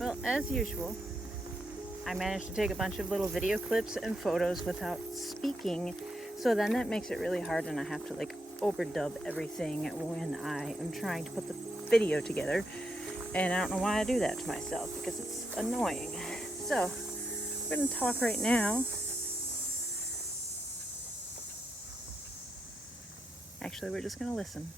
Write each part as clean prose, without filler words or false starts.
Well, as usual, I managed to take a bunch of little video clips and photos without speaking, so then that makes it really hard and I have to like overdub everything when I am trying to put the video together, and I don't know why I do that to myself because it's annoying. So, we're going to talk right now. Actually, we're just going to listen.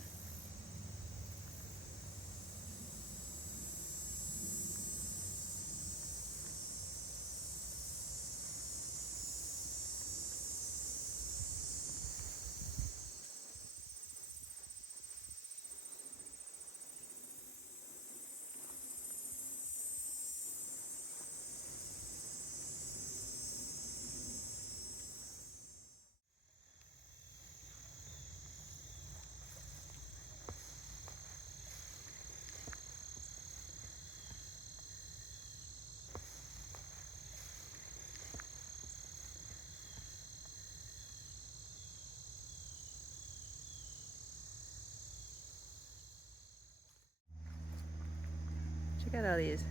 Check out all these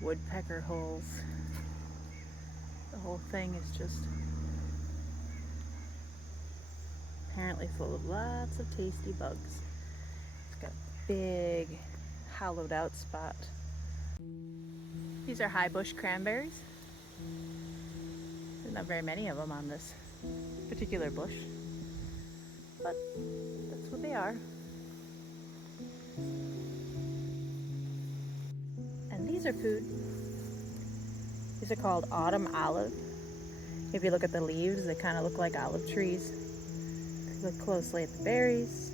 woodpecker holes. The whole thing is just apparently full of lots of tasty bugs. It's got a big hollowed out spot. These are high bush cranberries. There's not very many of them on this particular bush, but that's what they are. And these are food. These are called autumn olive. If you look at the leaves, they kind of look like olive trees. If you look closely at the berries,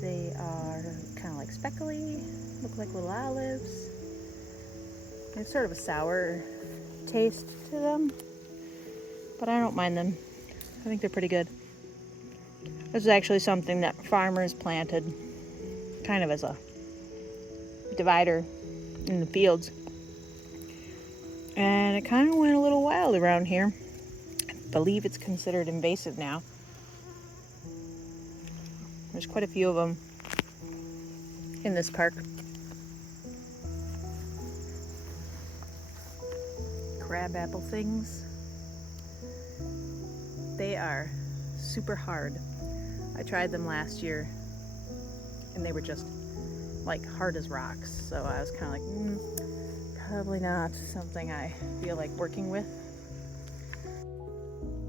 they are kind of like speckly, look like little olives. There's sort of a sour taste to them, but I don't mind them. I think they're pretty good. This is actually something that farmers planted kind of as a divider in the fields. And it kind of went a little wild around here. I believe it's considered invasive now. There's quite a few of them in this park. Crabapple things. They are super hard. I tried them last year and they were just like hard as rocks. So I was kind of like, probably not something I feel like working with.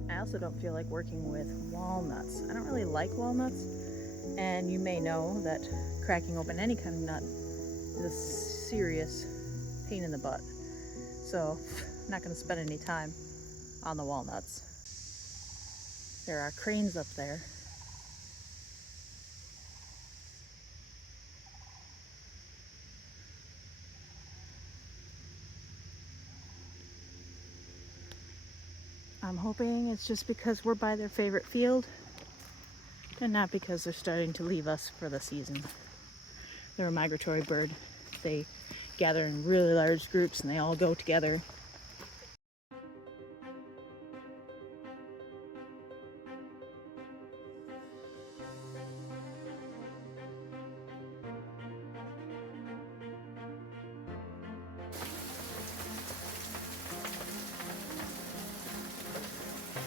I also don't feel like working with walnuts. I don't really like walnuts, and you may know that cracking open any kind of nut is a serious pain in the butt. So I'm not going to spend any time on the walnuts. There are cranes up there. I'm hoping it's just because we're by their favorite field and not because they're starting to leave us for the season. They're a migratory bird. They gather in really large groups and they all go together.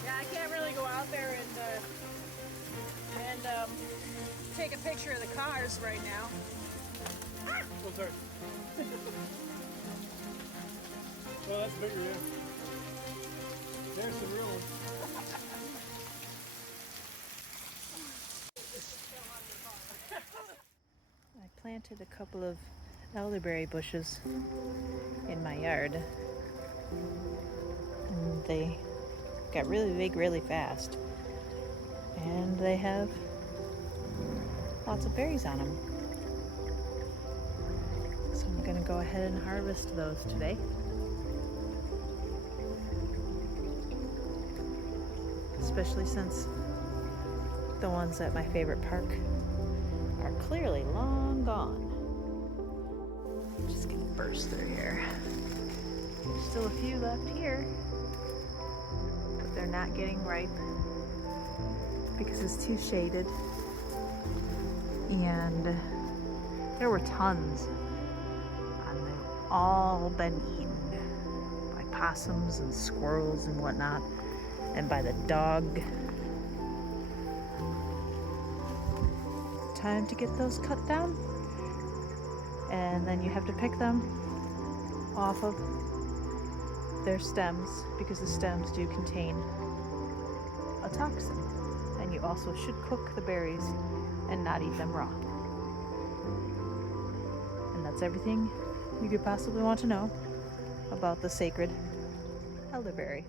Yeah, I can't really go out there and take a picture of the cars right now. Oh, sorry. Well, that's bigger, yeah. There's some real ones. I planted a couple of elderberry bushes in my yard, and they got really big really fast, and they have lots of berries on them. So I'm gonna go ahead and harvest those today. Especially since the ones at my favorite park are clearly long gone. I'm just gonna burst through here. There's still a few left here, but they're not getting ripe because it's too shaded. And there were tons all been eaten by possums and squirrels and whatnot, and by the dog. Time to get those cut down, and then you have to pick them off of their stems because the stems do contain a toxin, and you also should cook the berries and not eat them raw. And that's everything you could possibly want to know about the sacred elderberry.